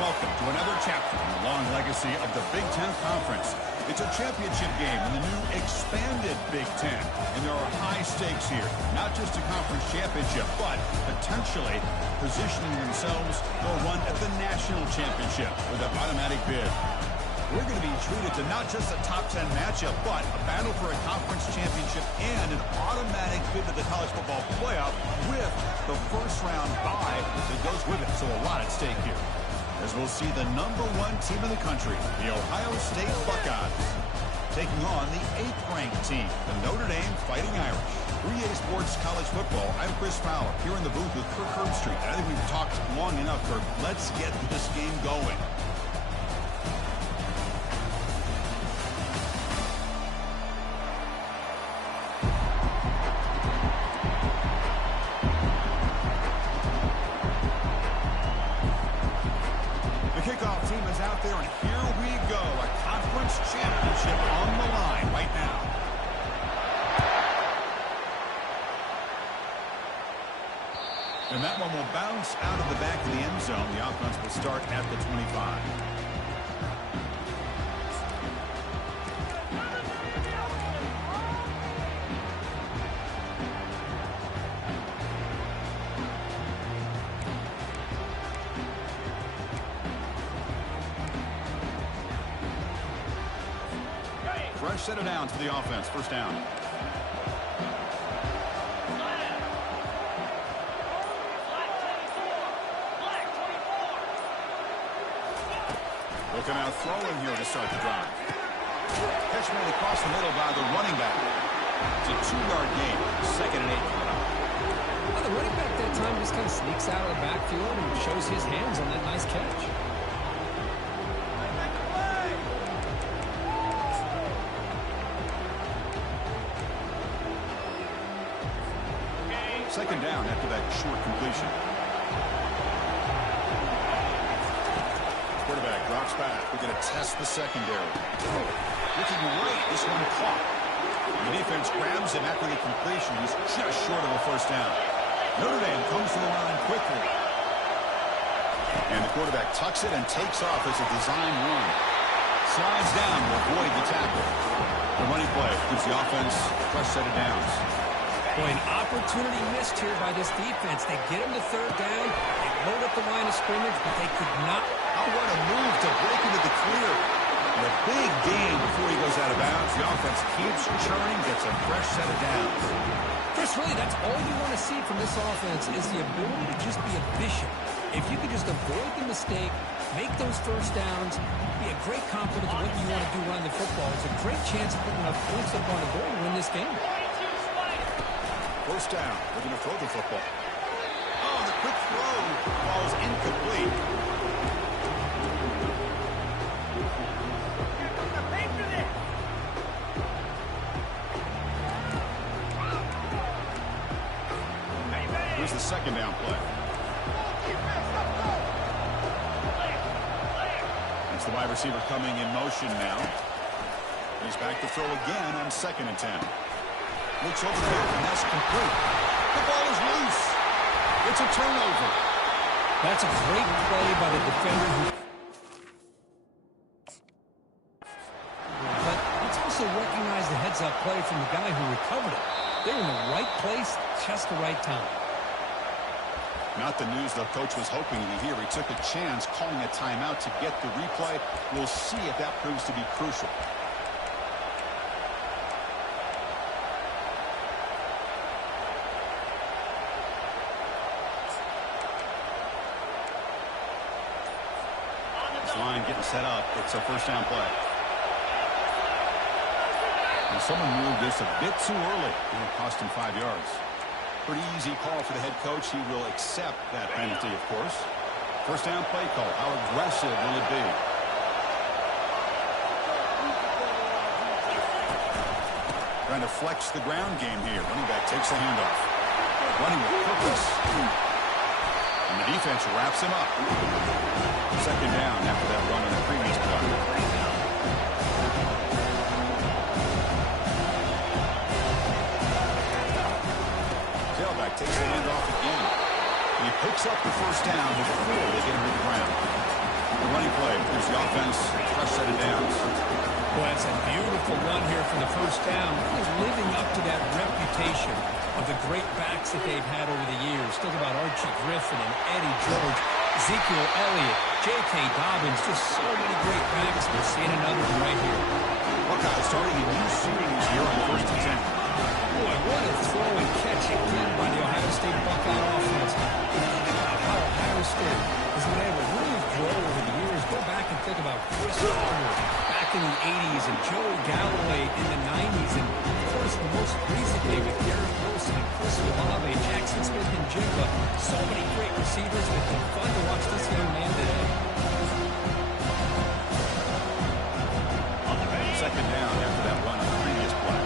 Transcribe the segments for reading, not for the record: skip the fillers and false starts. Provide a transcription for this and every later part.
welcome to another chapter in the long legacy of the Big Ten Conference. It's a championship game in the new expanded Big Ten, and there are high stakes here. Not just a conference championship, but potentially positioning themselves for a run at the national championship with an automatic bid. We're going to be treated to not just a top 10 matchup, but a battle for a conference championship and an automatic bid to the college football playoff with the first round bye that goes with it. So a lot at stake here. As we'll see the #1 team in the country, the Ohio State Buckeyes, taking on the 8th-ranked team, the Notre Dame Fighting Irish. 3A Sports College Football, I'm Chris Fowler, here in the booth with Kirk Herbstreit. I think we've talked long enough, Kirk. Let's get this game going. Championship on the line right now. And that one will bounce out of the back of the end zone. The offense will start at the 25. Fresh set of downs for the offense. First down. Looking out throwing here to start the drive. Catch made across the middle by the running back. It's a 2-yard gain. 2nd and 8. Well, the running back that time just kind of sneaks out of the backfield and shows his hands on that nice catch. Second down after that short completion. Quarterback drops back. We're going to test the secondary. Looking right. This one caught. The defense grabs him after the completion. He's just short of a first down. Notre Dame comes to the line quickly. And the quarterback tucks it and takes off as a design run. Slides down to avoid the tackle. The running play gives the offense a fresh set of downs. Boy, an opportunity missed here by this defense. They get him to 3rd down. They hold up the line of scrimmage, but they could not. Oh, what a move to break into the clear. And a big gain before he goes out of bounds. The offense keeps churning, gets a fresh set of downs. Chris, really, that's all you want to see from this offense is the ability to just be efficient. If you could just avoid the mistake, make those first downs, be a great confidence of what you want to do running the football, it's a great chance of putting enough points up on the board to win this game. First down. They're going to throw the football. Oh, the quick throw falls incomplete. Here's the second down play. It's the wide receiver coming in motion now. He's back to throw again on 2nd and 10. Looks over here, and that's complete. The ball is loose. It's a turnover. That's a great play by the defender. But let's also recognize the heads-up play from the guy who recovered it. They're in the right place, just the right time. Not the news the coach was hoping to hear. He took a chance calling a timeout to get the replay. We'll see if that proves to be crucial. Line getting set up. It's a first down play. And someone moved this a bit too early. It cost him 5 yards. Pretty easy call for the head coach. He will accept that penalty, of course. First down play call. How aggressive will it be? Trying to flex the ground game here. Running back takes the handoff. Running with purpose. And the defense wraps him up. Second down after that run on the previous play. Tailback takes the handoff again. And he picks up the first down before they get him to the ground. running play. Gives the offense a fresh set of downs. Well, that's a beautiful run here for the first down. Really living up to that reputation of the great backs that they've had over the years. Think about Archie Griffin and Eddie George, Ezekiel Elliott, J.K. Dobbins, just so many great backs. We're seeing another one right here. Buckeyes starting a new series here on 1st and 10. Boy, what a throw and catch again by the Ohio State Buckeye offense. Think about how Ohio State has been able to really grow over the years. Go back and think about Chris Carter back in the 80s and Joey Galloway in the 90s. And, of course, most recently with Garrett Wilson and Chris Olave, Jackson Smith and Jigba. So many great receivers. It's been fun to watch this young man today. Second down after that run on the previous play.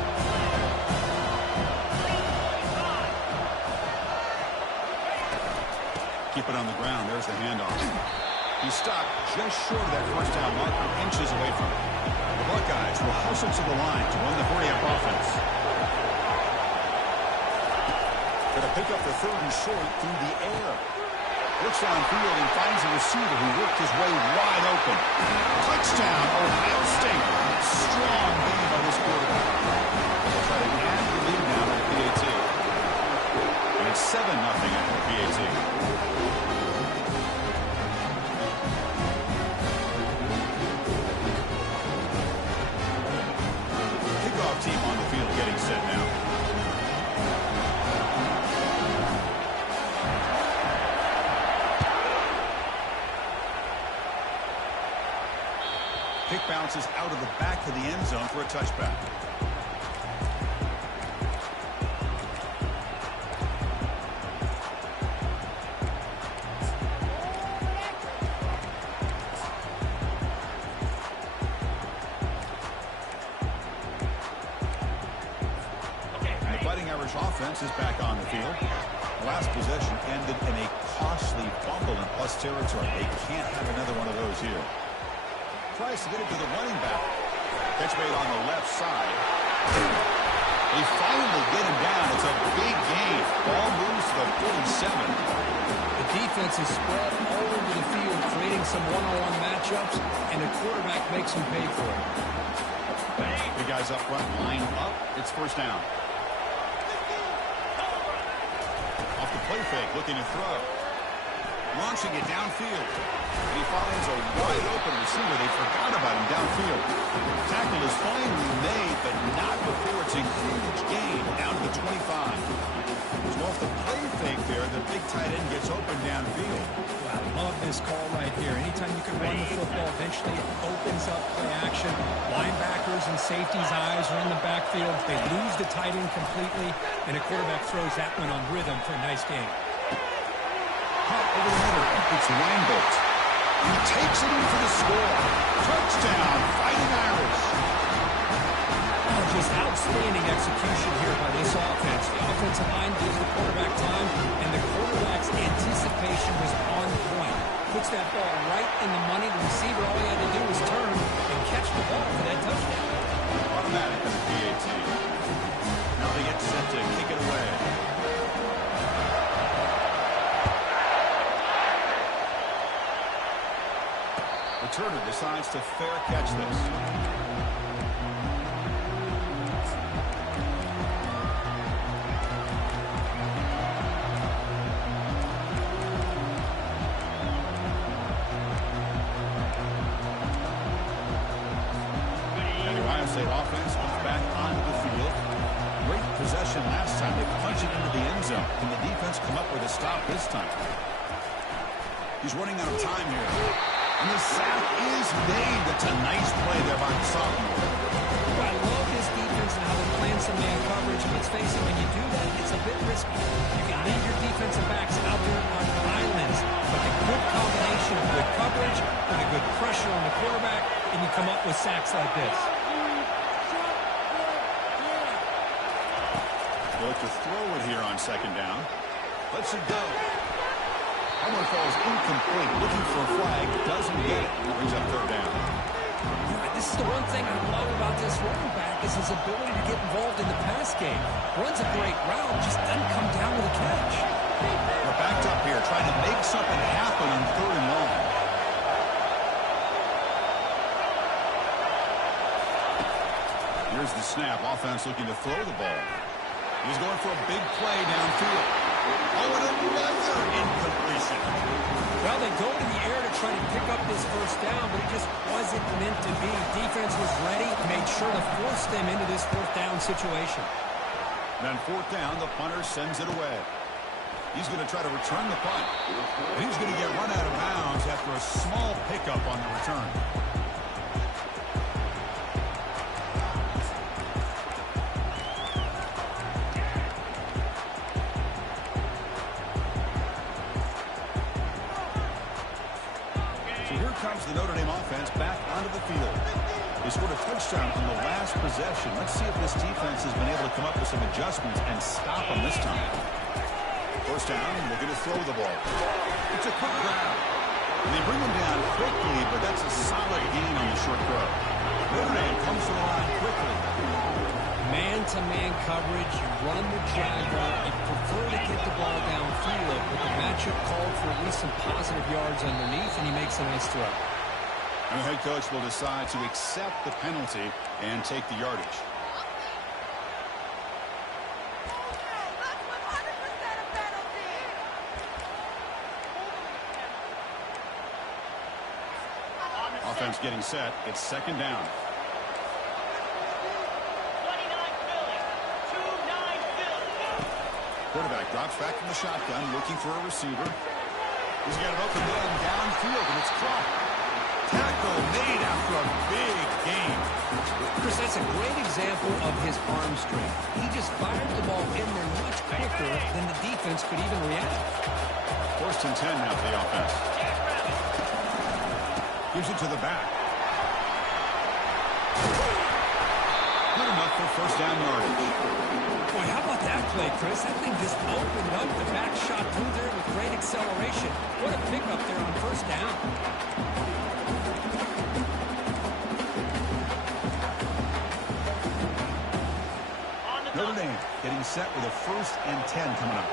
Keep it on the ground. There's the handoff. He's stopped just short of that first down marker, inches away from it. The Buckeyes will hustle to the line to run the hurry-up offense. Going to pick up the 3rd and short through the air. Looks downfield and finds a receiver who worked his way wide open. Touchdown, Ohio State. Strong game by this quarterback. They'll try to add the lead now at PAT. And it's 7-0 after PAT. Kickoff team on the field getting set now. Kick bounces out of the back of the end zone for a touchback. And the Fighting Irish offense is back on the field. The last possession ended in a costly fumble in plus territory. They can't have another one of those here. Tries to get it to the running back. Catch made on the left side. They finally get him down. It's a big gain. Ball moves to the 47. The defense is spread all over the field, creating some one-on-one matchups, and the quarterback makes them pay for it. The guys up front line up. It's first down. Off the play fake, looking to throw. Launching it downfield. And he finds a wide-open receiver. They forgot about him downfield. Tackle is finally made, but not before it's a huge gain down to the 25. So off the play fake there, the big tight end gets open downfield. Well, I love this call right here. Anytime you can run the football, eventually it opens up play action. Linebackers and safeties' eyes are in the backfield. They lose the tight end completely, and the quarterback throws that one on rhythm for a nice game. Over the middle, it's Reinbolt. He takes it in for the score. Touchdown, Fighting Irish. Oh, just outstanding execution here by this offense. The offensive line gives the quarterback time, and the quarterback's anticipation was on point. Puts that ball right in the money. The receiver, all he had to do was turn and catch the ball for that touchdown. Automatic on the PAT. Now they get set to kick it away. Turner decides to fair catch this. And the Ohio State offense comes back onto the field. Great possession last time. They punch it into the end zone. Can the defense come up with a stop this time? He's running out of time here. And the sack is made. That's a nice play there by the sophomore. I love this defense and how they're playing some man coverage. Let's face it, when you do that, it's a bit risky. You can leave your defensive backs out there on islands, but the good combination of good coverage and a good pressure on the quarterback, and you come up with sacks like this. They'll look to throw it here on second down. Lets it go. That one falls incomplete. Looking for a flag. Doesn't get it. Brings up third down. This is the one thing I love about this running back is his ability to get involved in the pass game. Runs a great route, just doesn't come down with a catch. We're backed up here, trying to make something happen on third and long. Here's the snap. Offense looking to throw the ball. He's going for a big play downfield. Oh, and another incompletion. Well, they go to the air to try to pick up this first down, but it just wasn't meant to be. Defense was ready, made sure to force them into this fourth down situation. Then fourth down, the punter sends it away. He's going to try to return the punt. And he's going to get run out of bounds after a small pickup on the return. Comes the Notre Dame offense back onto the field. They scored a touchdown on the last possession. Let's see if this defense has been able to come up with some adjustments and stop them this time. First down, looking to throw the ball. It's a quick grab. And they bring him down quickly, but that's a solid gain on the short throw. Notre Dame comes to the line quickly. Man-to-man coverage, you run the drag route, you prefer to get the ball downfield, but the matchup called for at least some positive yards underneath, and he makes a nice throw. And the head coach will decide to accept the penalty and take the yardage. Offense getting set. It's second down. Quarterback drops back from the shotgun, looking for a receiver. He's got an open man downfield, and it's caught. Tackle made after a big gain. Chris, that's a great example of his arm strength. He just fired the ball in there much quicker than the defense could even react. First and 10 now for the offense. Gives it to the back. Good enough for first down yardage. Boy, how about that play, Chris? That thing just opened up. The back shot through there with great acceleration. What a pickup there on first down. Notre Dame getting set with a first and 10 coming up.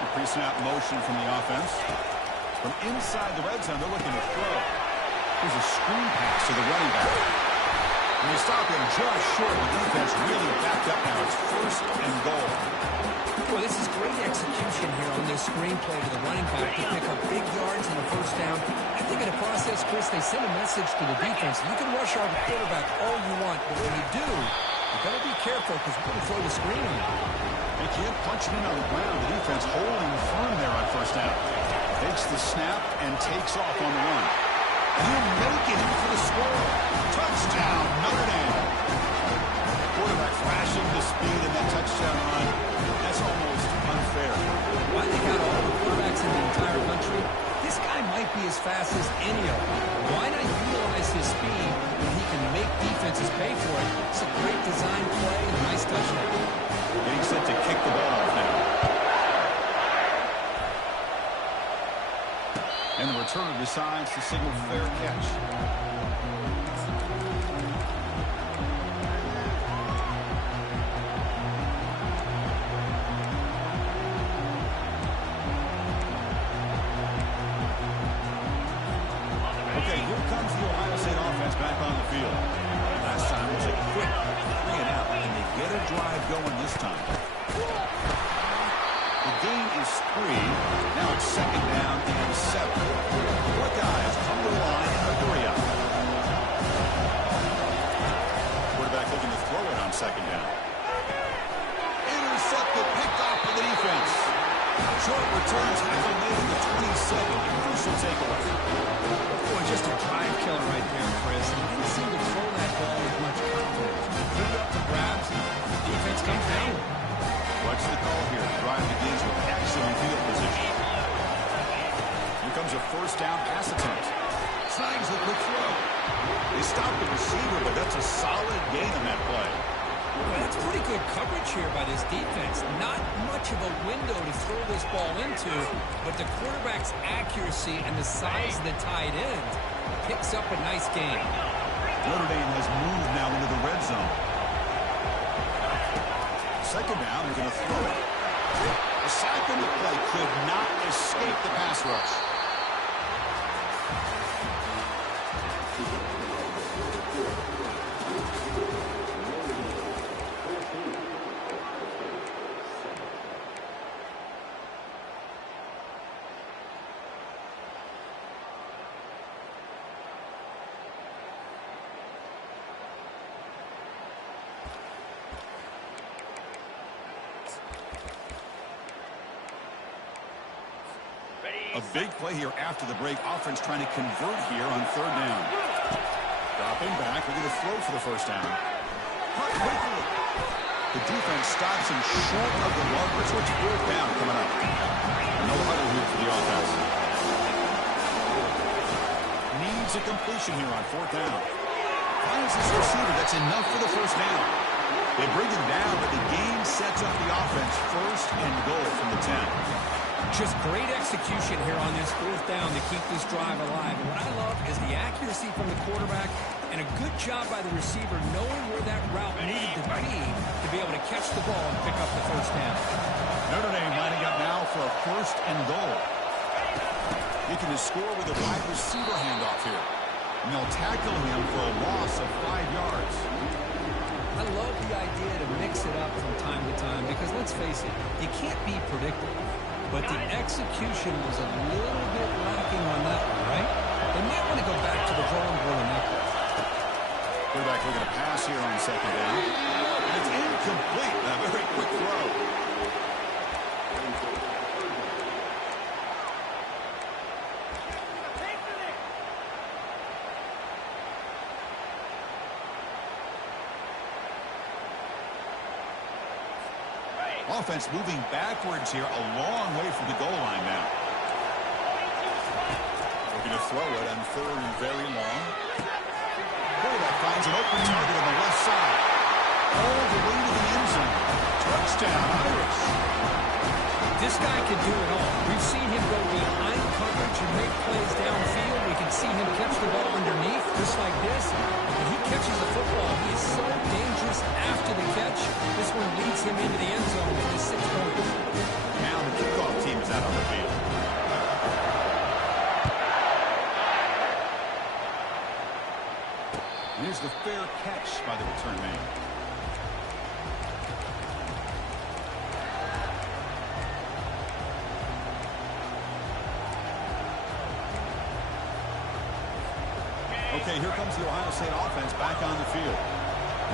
The pre-snap motion from the offense. From inside the red zone, they're looking to throw. Here's a screen pass to the running back. And they stop him just short. The defense really backed up now. It's first and goal. Well, this is great execution here on this screen play to the running back to pick up big yards in the first down. I think in the process, Chris, they send a message to the defense. You can rush our quarterback all you want, but when you do, you got to be careful because we're going to throw the screen on you. They can't punch him in on the ground. The defense holding firm there on first down. Takes the snap and takes off on the run. He'll make it in for the score. Touchdown, Notre Dame. Quarterback flashing the speed in that touchdown run. That's almost unfair. Why they got all the quarterbacks in the entire country? This guy might be as fast as any of them. Why not utilize his speed when he can make defenses pay for it? It's a great design play and a nice touchdown. Getting set to kick the ball off now. And the returner decides to signal fair catch. Okay, here comes the Ohio State offense back on the field. Last time was a quick 3 and out, and they get a drive going this time. The gain is 3. Now it's second down and 7. Buckeyes come to the line and hurry up. Quarterback looking to throw it on second down. Intercepted, picked off for the defense. Short returns tackle made in the 27. Crucial takeaway. Boy, just a drive killer right there, Chris. He didn't seem to throw that ball with much confidence. Put it up for grabs. Defense comes down. What's the call here? The drive begins with excellent field position. Here comes a first down pass attempt. Snags the quick throw. They stop the receiver, but that's a solid gain on that play. Well, that's pretty good coverage here by this defense. Not much of a window to throw this ball into, but the quarterback's accuracy and the size of the tight end picks up a nice gain. Notre Dame has moved now into the red zone. Second down, they're going to throw it. The sack in the play could not escape the pass rush. A big play here after the break. Offense trying to convert here on third down. Dropping back. We're going to throw for the first down. Cut quickly. The defense stops him short of the marker, so it's fourth down coming up. No huddle here for the offense. Needs a completion here on fourth down. Finds this receiver. That's enough for the first down. They bring him down, but the gain sets up the offense. First and goal from the 10. Just great execution here on this fourth down to keep this drive alive. And what I love is the accuracy from the quarterback and a good job by the receiver knowing where that route needed to be able to catch the ball and pick up the first down. Notre Dame lining up now for a first and goal. Looking to score with a wide receiver handoff here. And they'll tackle him for a loss of 5 yards. I love the idea to mix it up from time to time because, let's face it, you can't be predictable. But the execution was a little bit lacking on that one, right? They might want to go back to the drawing board on that one. Quarterback looking to pass here on second down. And it's incomplete. A very quick throw. Offense moving backwards here, a long way from the goal line now. We're going to throw it on third and very long. Quarterback finds an open target on the left side. All the way to the end zone. Touchdown, Irish. This guy can do it all. We've seen him go behind coverage and make plays downfield. We can see him catch the ball underneath, just like this. When he catches the football, he is so dangerous after the catch. This one leads him into the end zone with his 6 points. Now the kickoff team is out on the field. Here's the fair catch by the return man. Okay, here comes the Ohio State offense back on the field.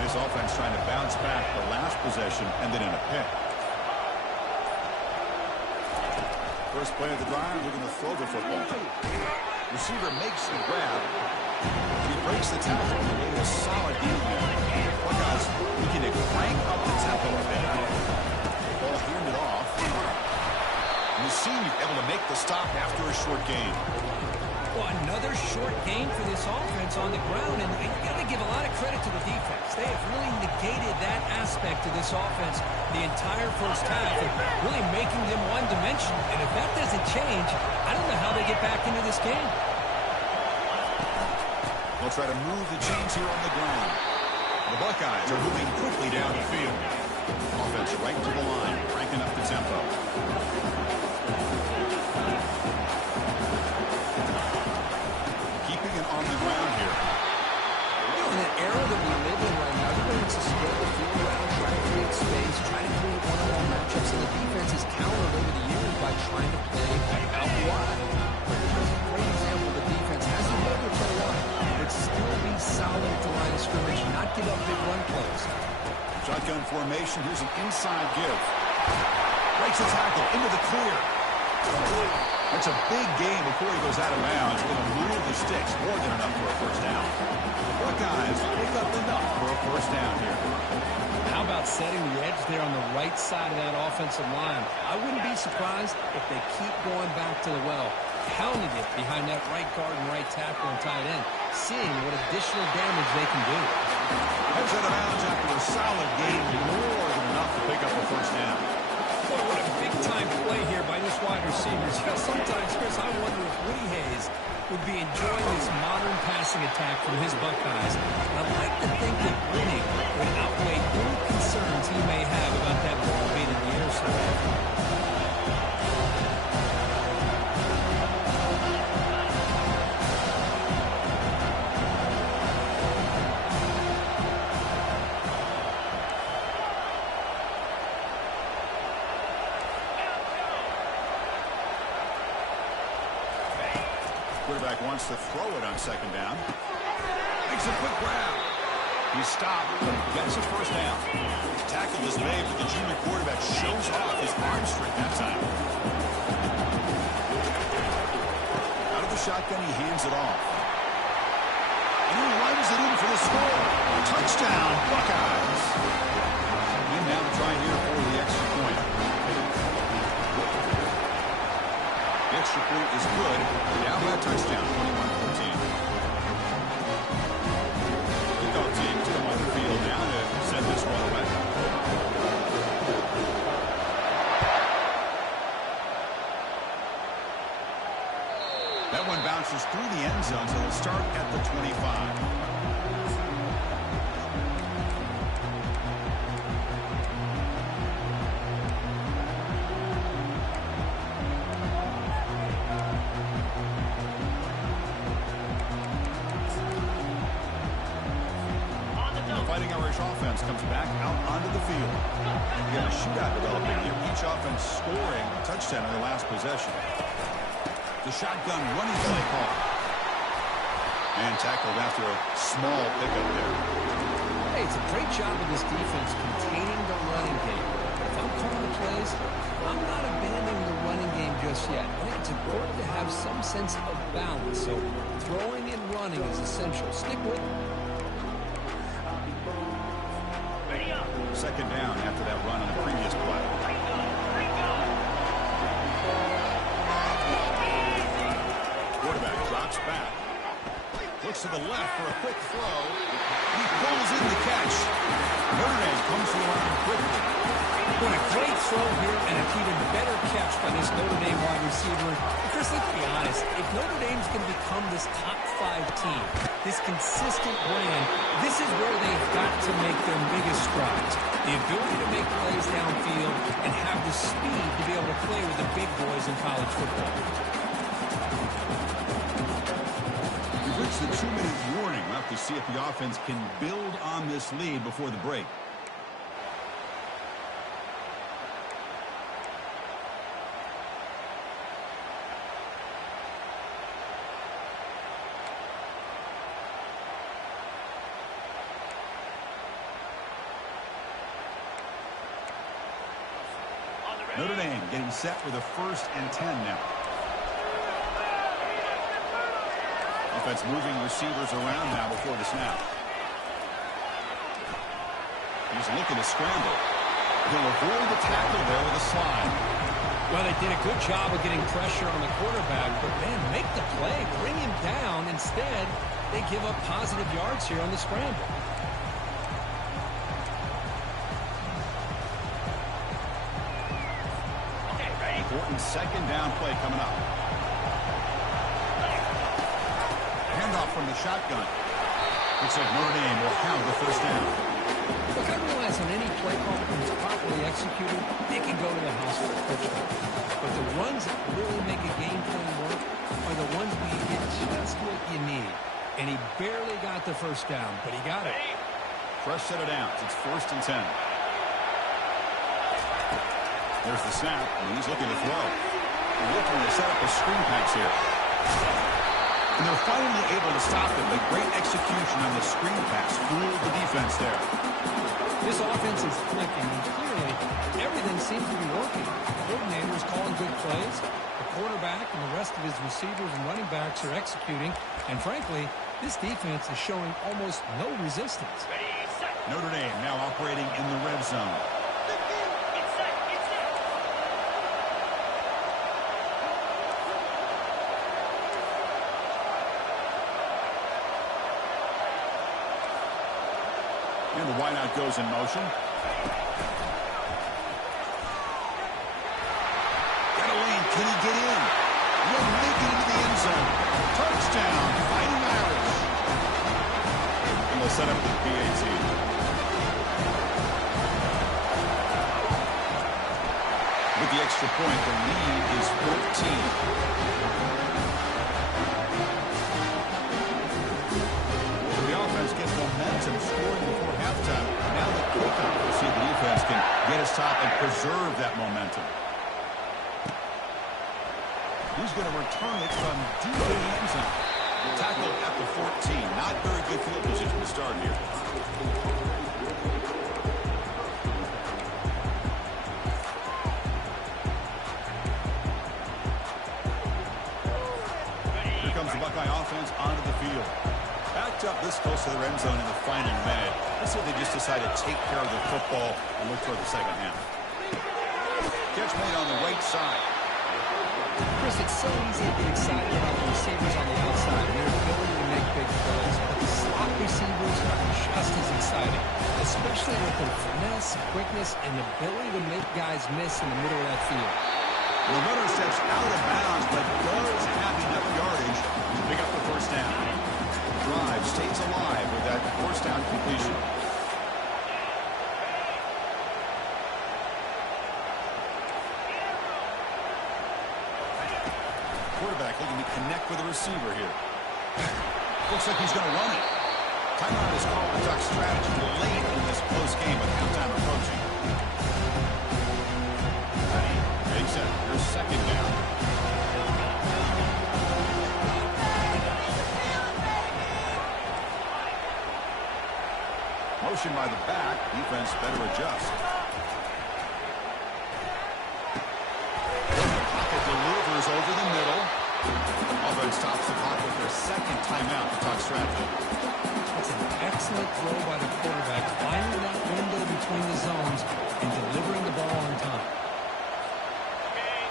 This offense trying to bounce back the last possession, ended in a pick. First play of the drive, we're going to throw the football. Receiver makes the grab. He breaks the tackle on the way to a solid gain there. Buckeyes looking to crank up the tempo a bit. Ball handed off. And the senior able to make the stop after a short gain. Well, another short gain for this offense on the ground, and you got to give a lot of credit to the defense. They have really negated that aspect of this offense the entire first half, and really making them one-dimensional. And if that doesn't change, I don't know how they get back into this game. They'll try to move the chains here on the ground. The Buckeyes are moving quickly down the field. Offense right to the line, cranking up the tempo. On the ground here. You know, in an era that we live in right now, everybody wants to spread the field around, try to create space, try to create one-on-one matchups, and the defense has countered over the years by trying to play out wide. But this is a great example. The defense has the ability to play wide, but still be solid at the line of scrimmage, not give up big run plays. Shotgun formation. Here's an inside give. Breaks a tackle into the clear. That's a big game before he goes out of bounds. Going to move the sticks. More than enough for a first down. Buckeyes pick up enough for a first down here. How about setting the edge there on the right side of that offensive line? I wouldn't be surprised if they keep going back to the well, pounding it behind that right guard and right tackle and tight end, seeing what additional damage they can do. Heads out of bounds after a solid game. More than enough to pick up a first down. Boy, what a big-time play here by this wide receiver. You know, sometimes, Chris, I wonder if Woody Hayes would be enjoying this modern passing attack from his Buckeyes. I'd like to think that winning would outweigh any concerns he may have about that ball being in the air so often. Quarterback wants to throw it on second down. Makes a quick grab. He's stopped, but gets a first down. Tackle is made, but the junior quarterback shows off his arm strength that time. shotgun, he hands it off. And he runs it in for the score. Touchdown, Buckeyes. And now to try here for the extra point. The extra point is good. Down by a touchdown, 21-14. Kickoff team to on the field now to send this one away. That one bounces through the end zone, so they'll start at the 25. Fighting Irish offense comes back out onto the field. You got a shootout developing here. Each offense scoring a touchdown in their last possession. The shotgun running play call. And tackled after a small pickup there. Hey, it's a great job of this defense containing the running game. But if I'm calling the plays, I'm not abandoning the running game just yet. I think it's important to have some sense of balance. So throwing and running is essential. Stick with it. Second down after that run on the previous play. Quarterback drops back. Looks to the left for a quick throw. He pulls in the catch. Notre Dame comes to the line quickly. What a great throw here and an even better catch by this Notre Dame wide receiver. Chris, let's be honest. If Notre Dame's going to become this top 5 team, this consistent brand, this is where they've got to make their biggest strides. The ability to make plays downfield and have the speed to be able to play with the big boys in college football. We've reached the 2-minute warning. We'll have to see if the offense can build on this lead before the break. Notre Dame getting set with a 1st and 10 now. Offense moving receivers around now before the snap. He's looking to scramble. He'll avoid the tackle there with a slide. Well, they did a good job of getting pressure on the quarterback, but man, make the play, bring him down. Instead, they give up positive yards here on the scramble. Important second down play coming up. Handoff from the shotgun. Looks like Notre Dame will have the 1st down. Look, I realize on any play call that is properly executed, they can go to the house for a touchdown. But the runs that really make a game plan work are the ones where you get just what you need. And he barely got the 1st down, but he got it. Fresh set of downs. It's 1st and 10. There's the snap, and he's looking to throw. They're looking to set up a screen pass here. And they're finally able to stop it. But great execution on the screen pass. Fooled the defense there. This offense is clicking, and clearly everything seems to be working. The coordinator is calling good plays. The quarterback and the rest of his receivers and running backs are executing. And frankly, this defense is showing almost no resistance. Notre Dame now operating in the red zone. And the wideout goes in motion. Got a lane. Can he get in? He'll make it into the end zone. Touchdown, Fighting Irish. And they'll set up the PAT. With the extra point, the lead is 14. Momentum scoring before halftime. Now the kickoff. We'll see if the defense can get a stop and preserve that momentum. He's going to return it from deep in the end zone. Tackle at the 14. Not very good field position to start here. Here comes the Buckeye offense onto the field. Backed up this close to their end zone in the final minute. Let's say they just decide to take care of the football and look toward the second half. Catch made on the right side. Chris, it's so easy to get excited about the receivers on the outside and their ability to make big plays. But the slot receivers are just as exciting, especially with their finesse, quickness, and ability to make guys miss in the middle of that field. The runner steps out of bounds, but does have enough yardage to pick up the first down. Drive stays alive with that first down completion. Quarterback looking to connect with the receiver here. Looks like he's going to run it. Timeout is called to talk strategy late in this close game with halftime approaching. Takes it. Your second down. Motion by the back. Defense better adjust. Pocket delivers over the middle. Offense stops the clock with their second timeout to talk strategy. That's an excellent throw by the quarterback, finding that window between the zones and delivering the ball on time.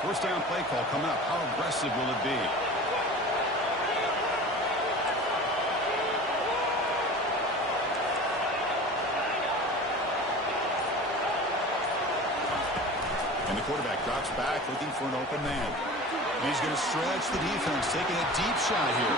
First down play call coming up. How aggressive will it be? And the quarterback drops back looking for an open man. And he's going to stretch the defense, taking a deep shot here.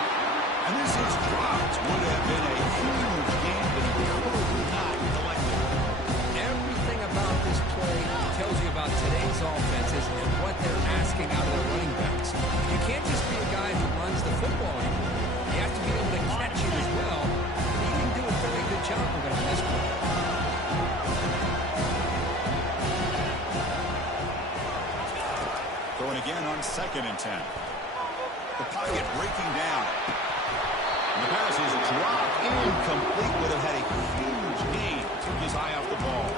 And this is dropped. Would have been a huge gain, but he could not collect it. Everything about this play tells you about today's offenses and what they're asking out of their running backs. You can't just be a guy who runs the football anymore. You have to be able to catch it as well. He didn't do a very good job of it on this play. Throwing again on 2nd and 10. The pocket breaking down. And the pass is dropped. Incomplete. Would have had a huge gain. Took his eye off the ball.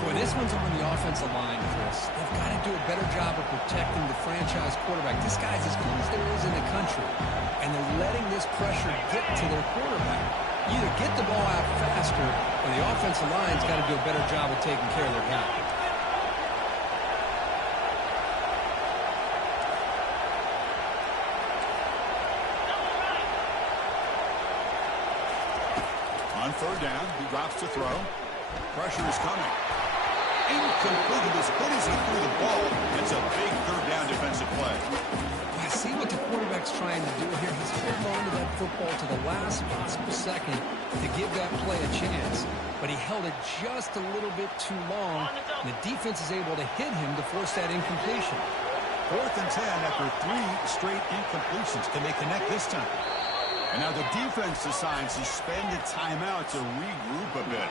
Boy, this one's on the offensive line, Chris. They've got to do a better job of protecting the franchise quarterback. This guy's as good as there is in the country. And they're letting this pressure get to their quarterback. Either get the ball out faster, or the offensive line's got to do a better job of taking care of their guy. On 3rd down, he drops to throw. Pressure is coming. Incomplete. He was hit as he threw the ball. It's a big 3rd down defensive play. I see what the quarterback's trying to do here. He's holding on to that football to the last possible second to give that play a chance. But he held it just a little bit too long. And the defense is able to hit him to force that incompletion. 4th and 10 after 3 straight incompletions. Can they connect this time? And now the defense decides to spend a timeout to regroup a bit.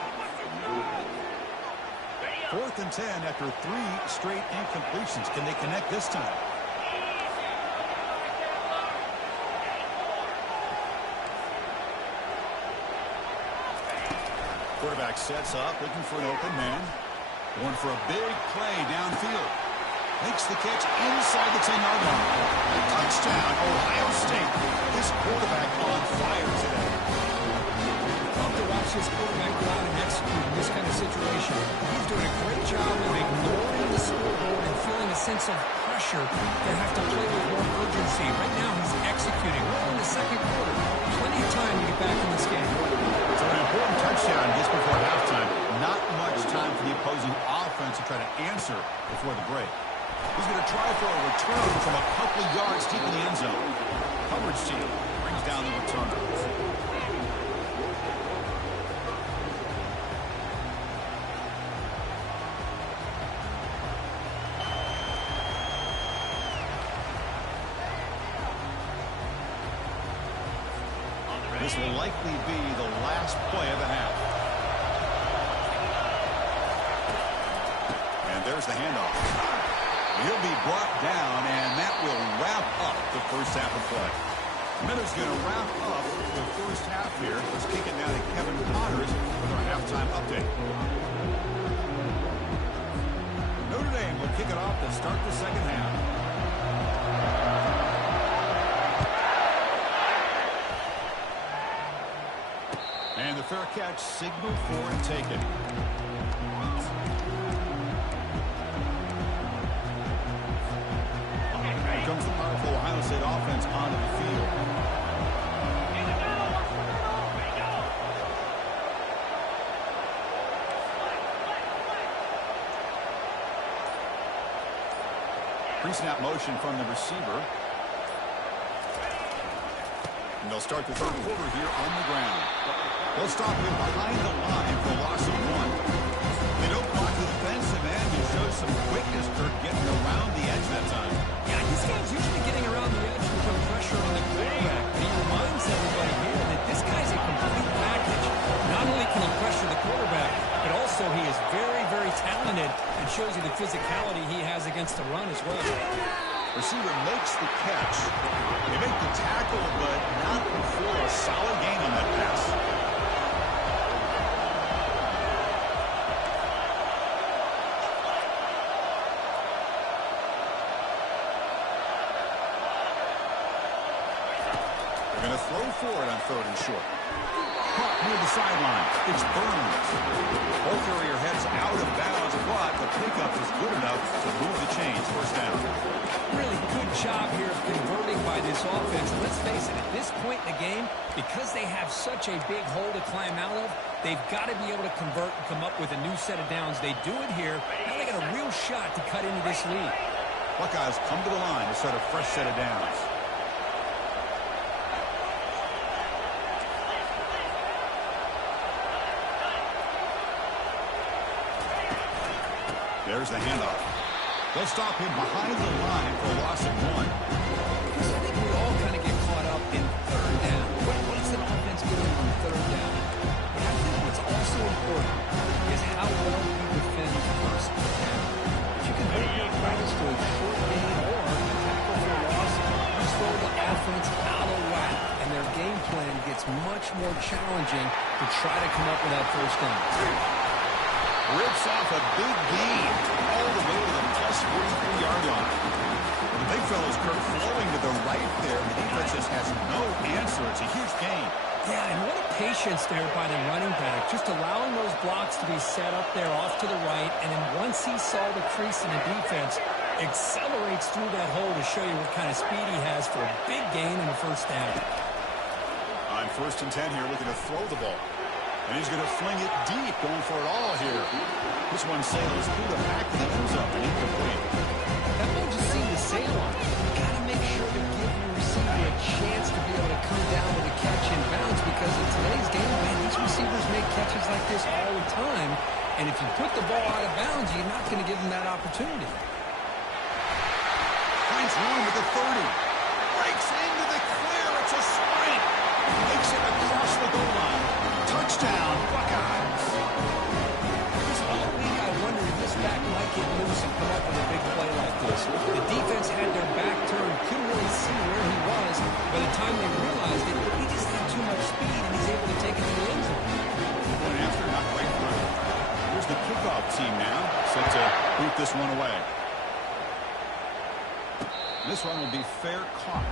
4th and 10 after 3 straight incompletions. Can they connect this time? Quarterback sets up, looking for an open man. Going for a big play downfield. Makes the catch inside the 10-yard line. Touchdown, Ohio State. This quarterback on fire today. Love to watch this quarterback go out and execute in this kind of situation. He's doing a great job of ignoring the scoreboard and feeling a sense of pressure to have to play with more urgency. Right now, he's executing. We're in the 2nd quarter. Plenty of time to get back in this game. So an important touchdown just before halftime. Not much time for the opposing offense to try to answer before the break. He's going to try for a return from a couple yards deep in the end zone. Coverage team brings down the returner. This will likely be the last play of the half. And there's the handoff. He'll be brought down, and that will wrap up the first half of play. Miller's going to wrap up the first half here. Let's kick it now to Kevin Connors with our halftime update. Notre Dame will kick it off to start the second half. fair catch signaled for and taken. Here comes the powerful Ohio State offense onto the field. Pre-snap motion from the receiver. And they'll start the third quarter here on the ground. They'll stop him behind the line for a loss of 1. They don't block the defensive end. He shows some quickness for getting around the edge that time. Yeah, this guy's usually getting around the edge to put pressure on the quarterback. But he reminds everybody here that this guy's a complete package. Not only can he pressure the quarterback, but also he is very, very talented and shows you the physicality he has against the run as well. Receiver makes the catch. They make the tackle, but not before a solid gain on that pass. They're going to throw for it on 3rd and short. Caught near the sideline. It's Burns. Ball carrier heads out of bounds, but the pickup is good enough to move the chains. First down. Really good job here of converting by this offense. Let's face it, at this point in the game, because they have such a big hole to climb out of, they've got to be able to convert and come up with a new set of downs. They do it here. Now they got a real shot to cut into this lead. Buckeyes come to the line to start a fresh set of downs. There's the handoff. They'll stop him behind the line for a loss of 1. Because I think we all kind of get caught up in 3rd down. What's an offense doing on 3rd down? But I think what's also important is how well you defend 1st down. If you can hold your opponents to a short gain or a tackle for a loss, you throw the offense out of whack, and their game plan gets much more challenging to try to come up with that 1st down. Rips off a big gain all the way to the plus 43-yard line. The big fellow's Kirk flowing to the right there. The defense just has no answer. It's a huge gain. Yeah, and what a patience there by the running back. Just allowing those blocks to be set up there off to the right. And then once he saw the crease in the defense, accelerates through that hole to show you what kind of speed he has for a big gain in the 1st down. On 1st and 10 here, looking to throw the ball. And he's going to fling it deep, going for it all here. This one sails through the back of the end zone and incomplete. That ball just seemed to sail on. You got to make sure to give your receiver a chance to be able to come down with a catch in bounds, because in today's game, man, these receivers make catches like this all the time. And if you put the ball out of bounds, you're not going to give them that opportunity. Finds room at the 30. Breaks into the clear. It's a sprint. Makes it across the goal line. Touchdown, Buckeyes. Just all week, I wondered if this back might get loose and come up with a big play like this. The defense had their back turned, couldn't really see where he was. By the time they realized it, he just had too much speed, and he's able to take it to the end zone. One after, not quite through. Here's the kickoff team now, set to boot this one away. This one will be fair caught.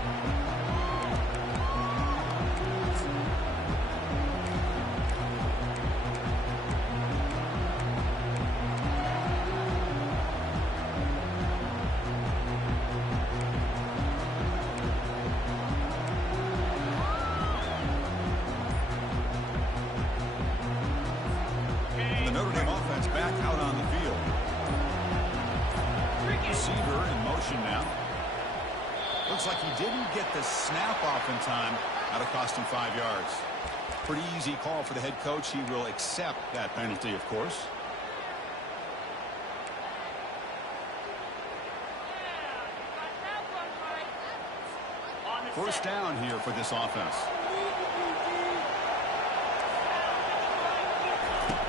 The Notre Dame offense back out on the field. Receiver in motion now. Looks like he didn't get the snap off in time. That'll cost him 5 yards. Pretty easy call for the head coach. He will accept that penalty, of course. First down here for this offense.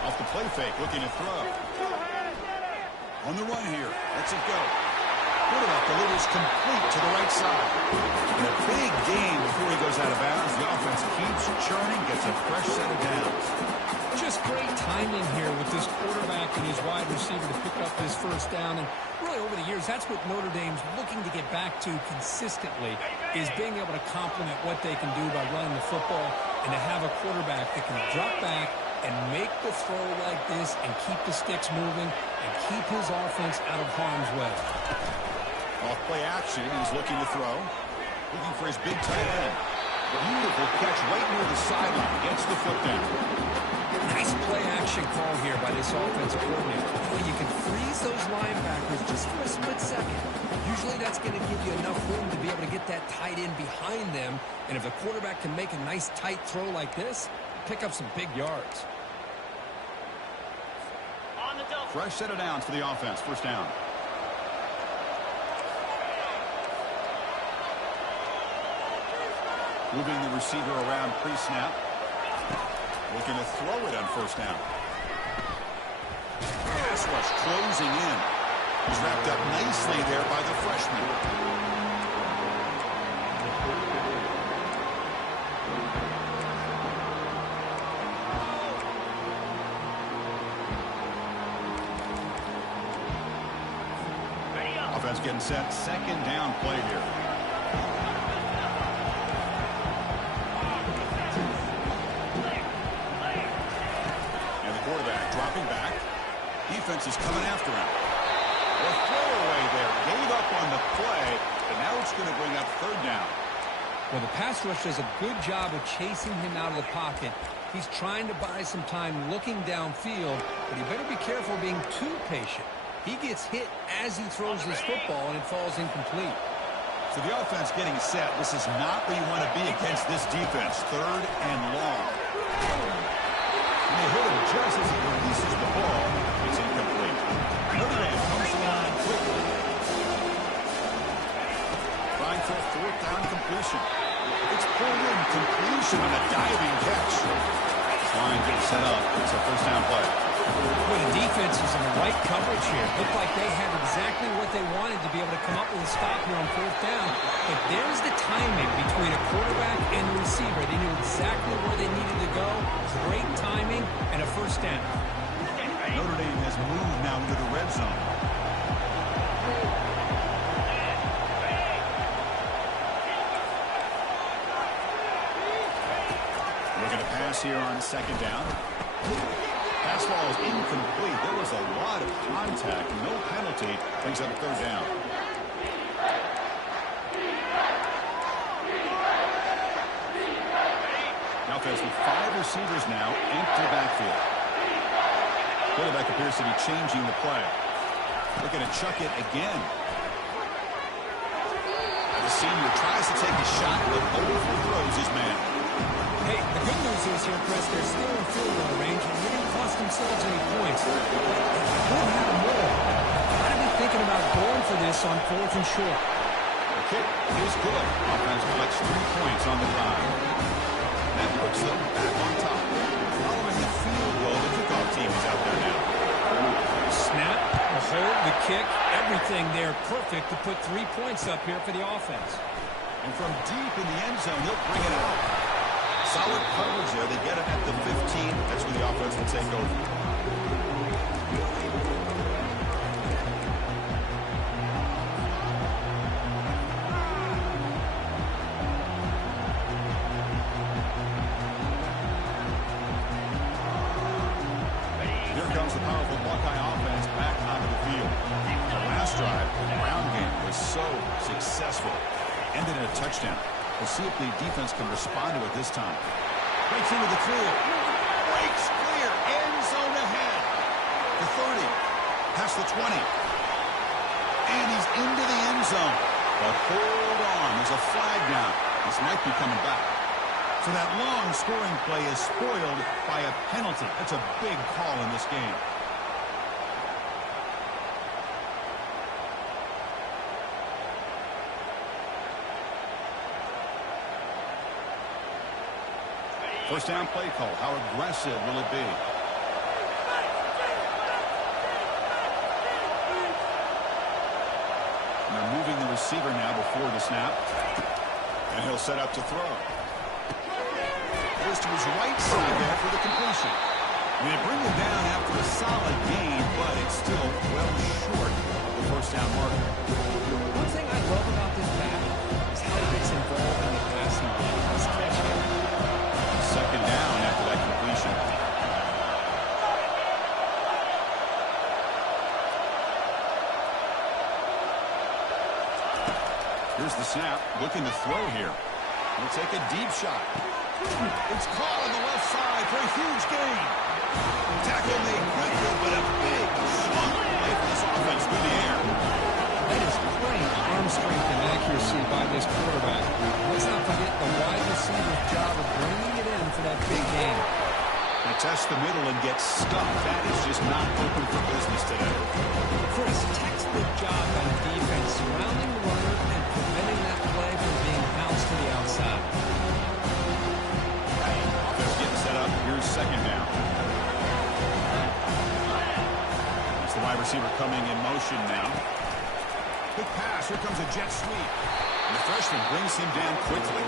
Off the play fake, looking to throw. On the run here. Lets it go. Quarterback delivers complete to the right side. And a big gain before he goes out of bounds. The offense keeps churning, gets a fresh set of downs. Just great timing here with this quarterback and his wide receiver to pick up this first down. And really over the years, that's what Notre Dame's looking to get back to consistently, is being able to complement what they can do by running the football. And And to have a quarterback that can drop back and make the throw like this and keep the sticks moving and keep his offense out of harm's way. Off play action, he's looking to throw. Looking for his big tight end. Beautiful catch right near the sideline. Gets the foot down. Nice play action call here by this offensive coordinator. Well, you can freeze those linebackers just for a split second. Usually that's going to give you enough room to be able to get that tight end behind them. And if the quarterback can make a nice tight throw like this, pick up some big yards. Fresh set of downs for the offense. First down. Moving the receiver around pre-snap. Looking to throw it on first down. Pass rush closing in. He's wrapped up nicely there by the freshman. Offense getting set. Second down play here. And the quarterback dropping back. Defense is coming after him. The throwaway there. Gave up on the play. And now it's going to bring up third down. Well, the pass rush does a good job of chasing him out of the pocket. He's trying to buy some time looking downfield, but he better be careful being too patient. He gets hit as he throws this football, and it falls incomplete. So the offense getting set. This is not where you want to be against this defense. Third and long. And they hit him just as he releases the ball. It's incomplete. Notre Dame comes to the line quickly. Trying for a fourth down completion. It's pulled in. Completion on a diving catch. Trying to set up. It's a first down play. Well, the defense was in the right coverage here. Looked like they had exactly what they wanted to be able to come up with a stop here on fourth down. But there's the timing between a quarterback and the receiver. They knew exactly where they needed to go. Great timing and a first down. Notre Dame has moved now into the red zone. Looking to pass here on second down. Pass ball is incomplete. There was a lot of contact. No penalty. Brings up third down. The offense with 5 receivers now. Empty backfield. Quarterback appears to be changing the play. Looking to chuck it again. The senior tries to take a shot, but overthrows his man. Hey, the good news is here, Chris, they're still in field goal range, and they didn't cost themselves any points. They could have more. Got to be thinking about going for this on fourth and short. The kick is good. Offense collects 3 points on the drive. That puts them back on top. Following the field goal, the kickoff team is out there now. Snap, the hold, the kick, everything there perfect to put 3 points up here for the offense. And from deep in the end zone, he'll bring it out. Solid coverage there. They get it at the 15. That's where the offense will take over. Here comes the powerful Buckeye offense back onto the field. The last drive, the ground game was so successful. Ended in a touchdown. We'll see if the defense can respond to it this time. Breaks into the clear. Breaks clear. End zone ahead. The 30. Past the 20. And he's into the end zone. But hold on. There's a flag down. This might be coming back. So that long scoring play is spoiled by a penalty. That's a big call in this game. First down play call. How aggressive will it be? And they're moving the receiver now before the snap. And he'll set up to throw. Goes to his right side there for the completion. They bring him down after a solid gain, but it's still well short of the first down marker. One thing I love about this back is how he gets involved in the passing game. He's catching. snap, looking to throw here. He'll take a deep shot. It's caught on the left side for a huge gain. Tackle made quickly, but a big swung play for this offense through the air. That is great arm strength and accuracy by this quarterback. Let's not forget the wide receiver's job of bringing it in for that big gain. They test the middle and get stuffed. That is just not open for business today. Chris, textbook job by the defense surrounding the runner and preventing that play from being bounced to the outside. Offense getting set up. Here's second down. It's the wide receiver coming in motion now. Quick pass. Here comes a jet sweep. And the freshman brings him down quickly.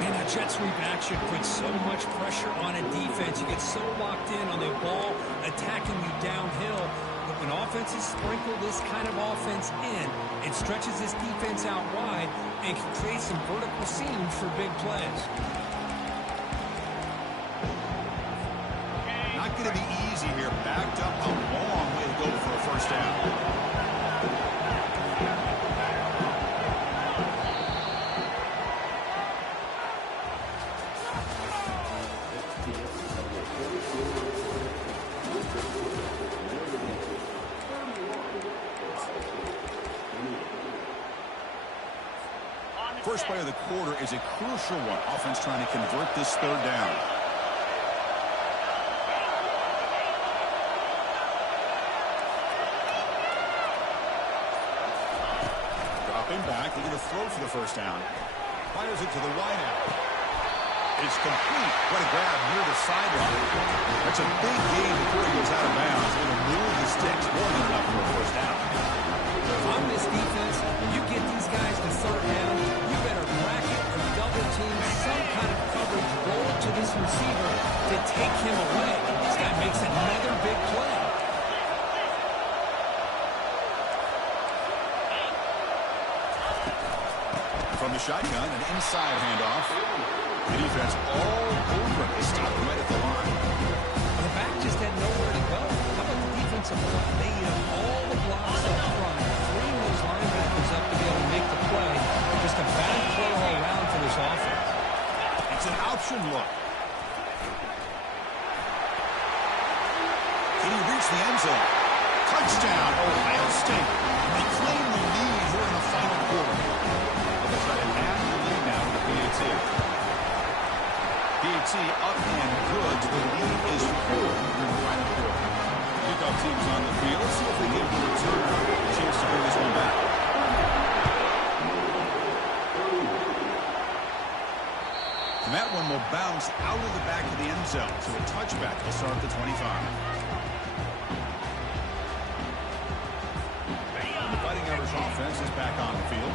Man, that jet sweep action puts so much pressure on a defense. You get so locked in on the ball attacking you downhill. But when offenses sprinkle this kind of offense in, it stretches this defense out wide and can create some vertical seams for big plays. Not going to be easy here. Backed up a long way to go for a first down. First play of the quarter is a crucial one. Offense trying to convert this third down. Dropping back, looking to throw for the first down. Fires it to the wide out. It's complete. What a grab near the sideline. That's a big gain before he goes out of bounds. It'll move the sticks more than enough for a first down. On this defense, you get these guys to third down, you better bracket or double team some kind of coverage, roll it to this receiver to take him away. This guy makes another big play. From the shotgun, an inside handoff. The defense all over it. They stopped right at the line. The back just had nowhere to go. How about the defensive line? They eat up all the blocks up front, freeing those linebackers up to be able to make the play. Just a bad play all around for this offense. It's an option look. Can he reach the end zone? Touchdown, Ohio State. They claim the lead here in the final quarter. They'll try to add the lead now to the PAT. PAT up and good. The lead is 4 in the final quarter. Kickoff team's on the field. Let's see if they give the returner a chance to bring this one back. And that one will bounce out of the back of the end zone. So a touchback will start at the 25. And the Fighting Irish offense is back on the field.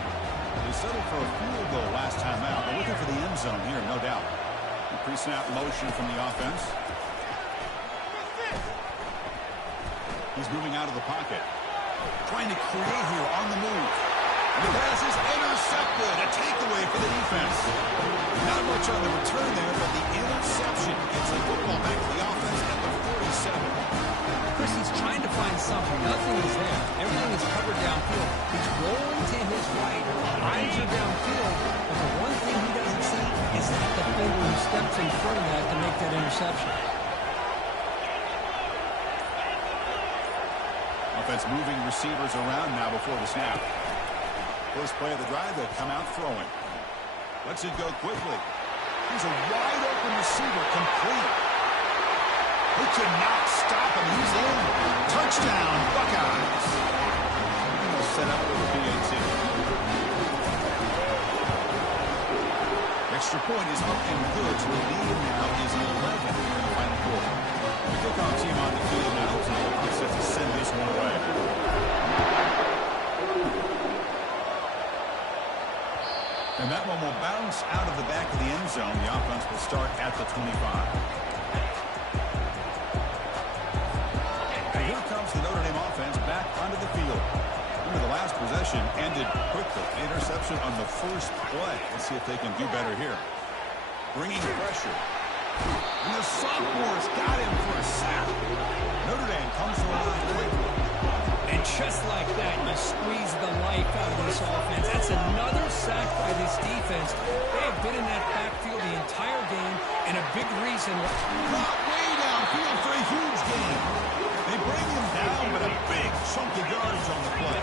They settled for a field goal last time out. They're looking for the end zone here, no doubt. Pre-snap motion from the offense. He's moving out of the pocket. Trying to create here on the move. And the pass is intercepted. A takeaway for the defense. Not much on the return there, but the interception gets the football back to the offense at the 47. Chris, he's trying to find something. Nothing is there. Everything is covered downfield. He's rolling to his right. Eyes are downfield. But the one thing he doesn't see is that defender who steps in front of that to make that interception. Offense moving receivers around now before the snap. First play of the drive, they'll come out throwing. Lets it go quickly. He's a wide open receiver, complete. He cannot stop him. He's in. Touchdown, Buckeyes. He'll set up with the PAT. Extra point is up and good, so the lead now is 11 here in the final quarter. The kickoff team on the field now, so they're set to send this one away. And that one will bounce out of the back of the end zone. The offense will start at the 25. And here comes the Notre Dame offense back onto the field. Remember, the last possession ended quickly. Interception on the first play. Let's see if they can do better here. Bringing pressure. And the sophomores got him for a sack. Notre Dame comes to the line quickly. And just like that, you squeeze the life out of this offense. That's another sack by this defense. They have been in that backfield the entire game, and a big reason. Caught way downfield for a huge gain. They bring him down, but a big chunk of yards on the play.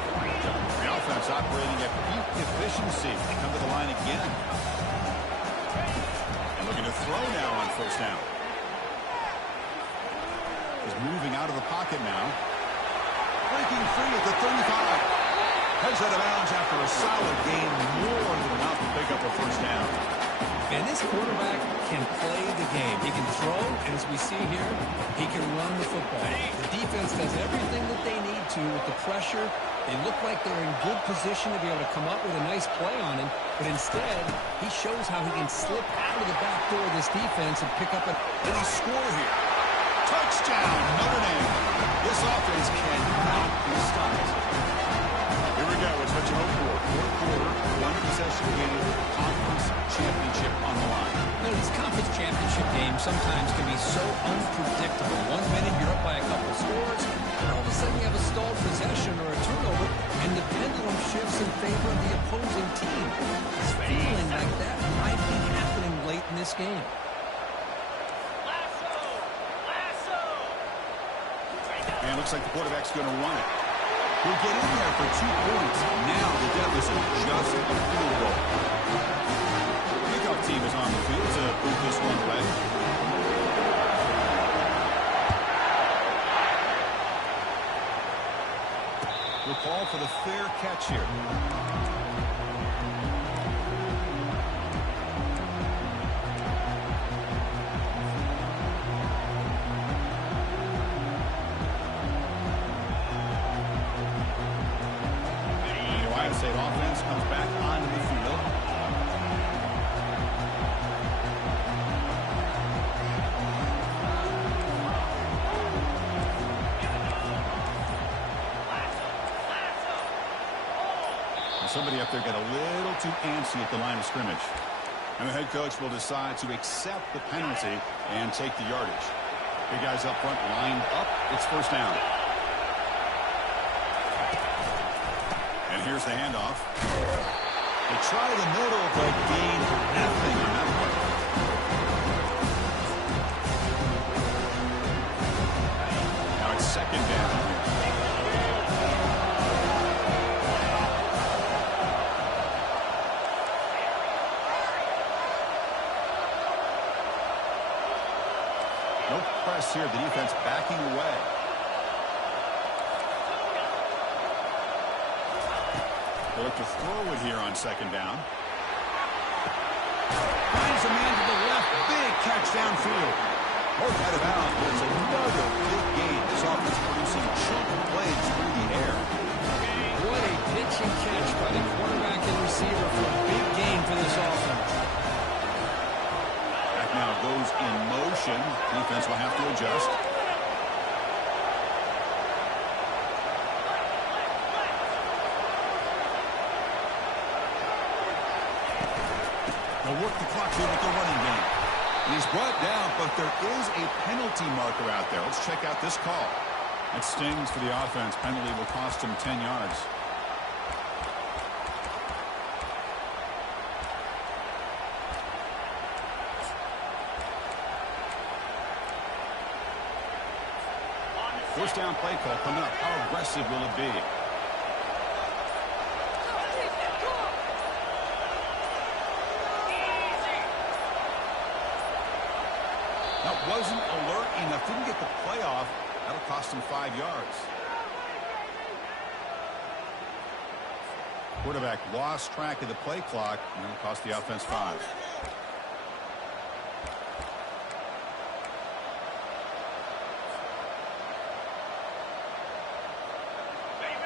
The offense operating at peak efficiency. They come to the line again. And looking to throw now on first down. He's moving out of the pocket now. Breaking free at the 35. Heads out of bounds after a solid game, more than enough to pick up a first down. And this quarterback can play the game. He can throw, and as we see here, he can run the football. The defense does everything that they need to with the pressure. They look like they're in good position to be able to come up with a nice play on him, but instead, he shows how he can slip out of the back door of this defense and pick up a... And he scored here. Touchdown, Notre Dame. This offense cannot be stopped. Here we go. It's what you hope for. Fourth quarter, one-possession game, conference championship on the line. You know, these conference championship games sometimes can be so unpredictable. One minute you're up by a couple scores, and all of a sudden you have a stalled possession or a turnover, and the pendulum shifts in favor of the opposing team. It's feeling like that might be happening late in this game. And looks like the quarterback's going to run it. He'll get in there for 2 points. Now the deficit just a field goal. Kickoff team is on the field to move this one away. We'll call for the fair catch here. State offense comes back onto the field. And somebody up there got a little too antsy at the line of scrimmage. And the head coach will decide to accept the penalty and take the yardage. Big guys up front lined up. It's first down. Here's the handoff. They try the middle, but gain nothing on that play. Now it's second down. No press here. The defense backing away. They look to throw it here on second down. Finds a man to the left. Big catch downfield. Both out of bounds, but it's another big gain. This offense producing chunk plays through the air. What a pitch and catch by the quarterback and receiver for a big gain for this offense. Back now goes in motion. Defense will have to adjust. They'll work the clock here with the running game. And he's brought down, but there is a penalty marker out there. Let's check out this call. It stings for the offense. Penalty will cost him 10 yards. First down play call coming up. How aggressive will it be? That wasn't alert enough. Didn't get the play off. That'll cost him 5 yards. Quarterback lost track of the play clock, and it'll cost the offense 5.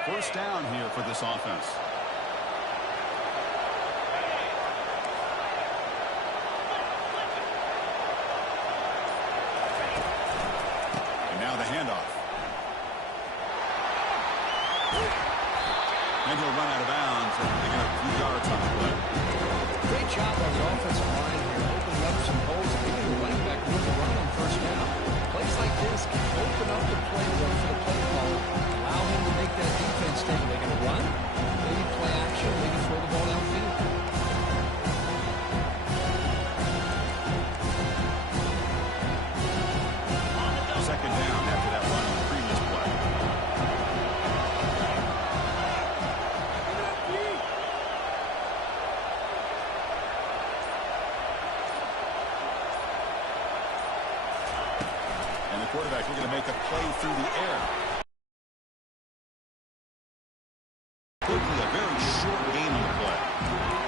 First down here for this offense. And now the handoff. And he'll run out of bounds and pick up a few yards on the play. Great job on the offensive line here, opening up some holes and giving the running back room to run on first down. Plays like this can open up the playbook for the play caller, allow him to make that And the quarterback looking to make a play through the air. Quickly, a very short gain on the play.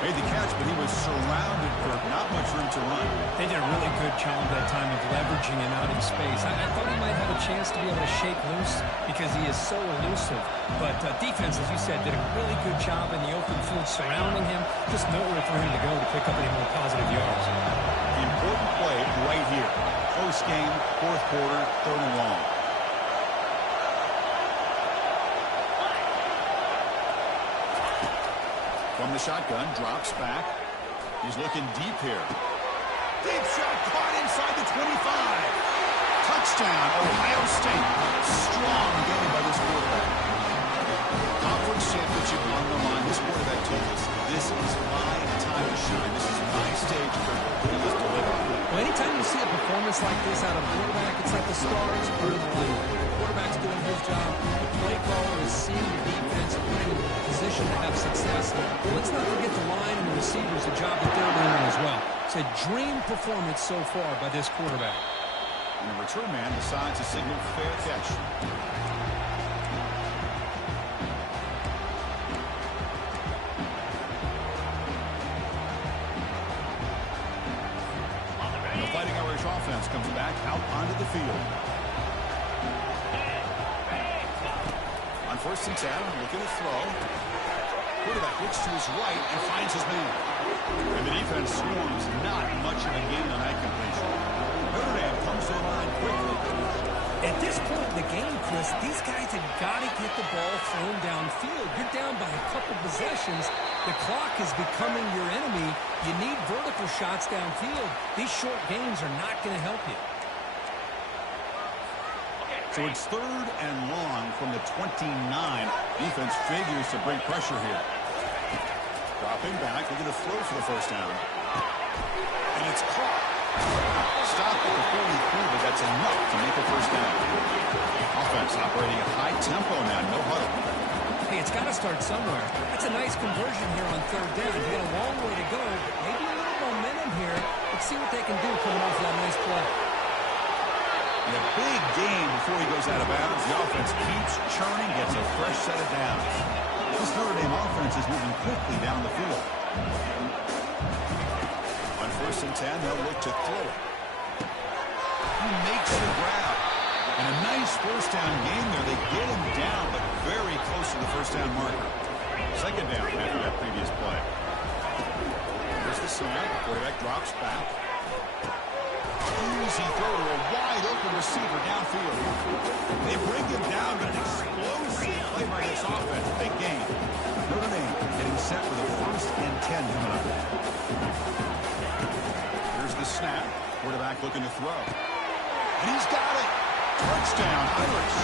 Made the catch, but he was surrounded for not much room to run. They did a really good job that time of leveraging him out in space. I thought he might have a chance to be able to shake loose because he is so elusive. But defense, as you said, did a really good job in the open field surrounding him. Just nowhere for him to go to pick up any more positive yards. The important play right here. Close game, fourth quarter, 3rd and long. From the shotgun, drops back. He's looking deep here. Deep shot caught inside the 25. Touchdown, Ohio State. Strong game by this quarterback. Conference championship on the line. This quarterback told us, this is my time to shine. This is my stage for please deliver. Well, anytime you see a performance like this out of a quarterback, it's like the stars are in the league. The quarterback's doing his job. The play caller is seeing the defense and putting him in a position to have success. But let's not forget the line and the receivers, the job that they're doing as well. It's a dream performance so far by this quarterback. And the return man decides to signal fair catch. The Fighting Irish offense comes back out onto the field. On 1st and 10, looking to throw. Quarterback looks to his right and finds his man. And the defense swarms. Not much of a gain on that completion. Notre Dame comes to the line quickly. At this point in the game, Chris, these guys have got to get the ball thrown downfield. You're down by a couple possessions. The clock is becoming your enemy. You need vertical shots downfield. These short games are not going to help you. So it's 3rd and long from the 29. Defense figures to bring pressure here. Dropping back, looking to throw for the 1st down. And it's caught. Stopped at the 43, but that's enough to make a 1st down. Offense operating at high tempo now, no huddle. Hey, it's got to start somewhere. That's a nice conversion here on 3rd down. You got a long way to go, but maybe a little momentum here. Let's see what they can do coming off that nice play. And a big gain before he goes out of bounds. The offense keeps churning, gets a fresh set of downs. This Notre Dame offense is moving quickly down the field. On 1st and 10, they'll look to throw it. He makes the grab. And a nice 1st down gain there. They get him down, but very close to the 1st down marker. 2nd down after that previous play. Here's the snap. Quarterback drops back. Easy throw to a wide-open receiver downfield. They bring him down, but an explosive play by this offense. Big gain. Notre Dame getting set for the 1st and 10 coming up. Here's the snap. Quarterback looking to throw. And he's got it. Touchdown, Irish.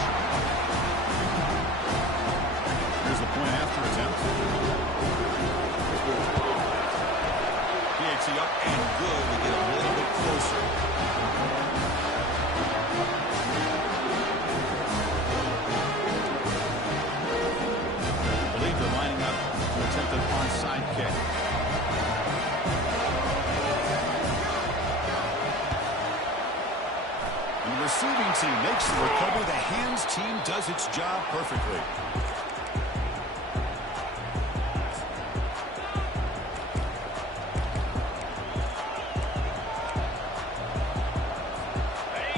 Here's the point after attempt. PAT up and good to get a little bit closer. I believe they're lining up to attempt an onside kick. And the receiving team makes the recovery. The hands team does its job perfectly.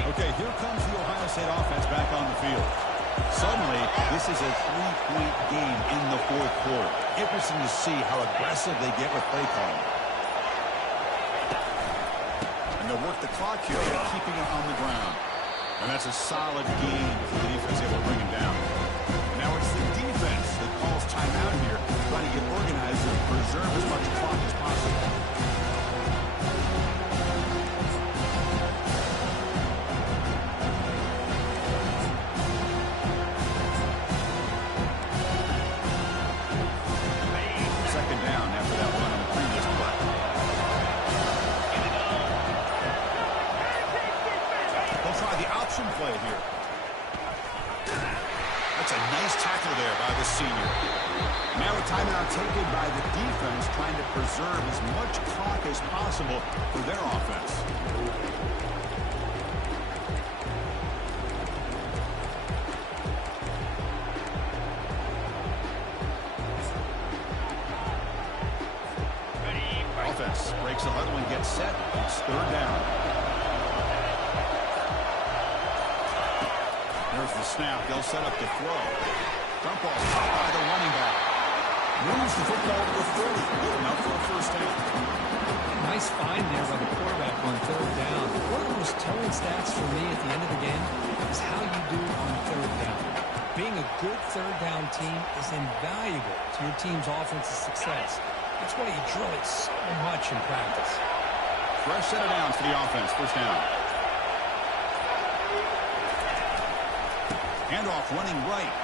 Okay, here comes the Ohio State offense back on the field. Suddenly, this is a 3-point game in the 4th quarter. Interesting to see how aggressive they get with play calling. And they'll work the clock here, keeping it on the ground. And that's a solid game for the defense able to bring him down. And now it's the defense that calls timeout here, trying to get organized and preserve as much clock as possible. Play here. That's a nice tackle there by the senior. Now a timeout taken by the defense, trying to preserve as much clock as possible for their offense. set. It's third down. There's the snap. They'll set up to throw. Dump ball caught by the running back. Moves the football to the 30. Good enough for a first down. Nice find there by the quarterback on third down. One of the most telling stats for me at the end of the game is how you do on third down. Being a good third down team is invaluable to your team's offensive success. That's why you drill it so much in practice. Fresh set of downs for the offense. First down. Handoff running right.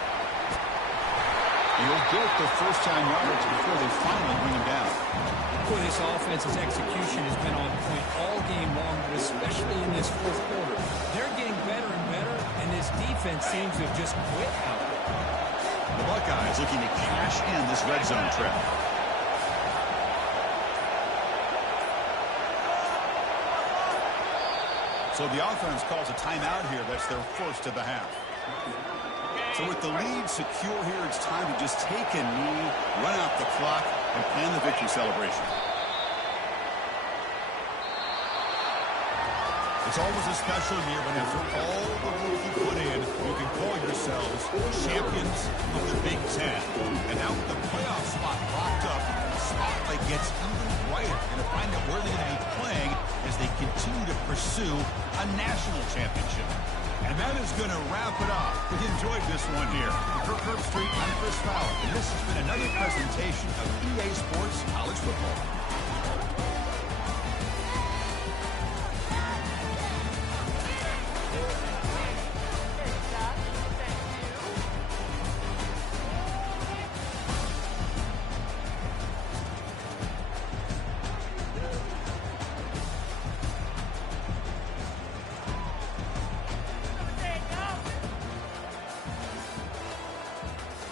He'll get the first-time yardage before they finally bring him down. Boy, this offense's execution has been on point all game long, but especially in this fourth quarter. They're getting better and better, and this defense seems to have just quit out there. The Buckeyes looking to cash in this red zone trip. So the offense calls a timeout here. That's their first of the half. So with the lead secure here, it's time to just take a knee, run out the clock, and plan the victory celebration. It's always a special year, but after all the work you put in, you can call yourselves champions of the Big Ten. And now with the playoff spot locked up, the spotlight gets even brighter and to find out where they're going to be playing as they continue to pursue a national championship. And that is going to wrap it up. We enjoyed this one here. For Kirk Street, I'm Chris Fowler, and this has been another presentation of EA Sports College Football.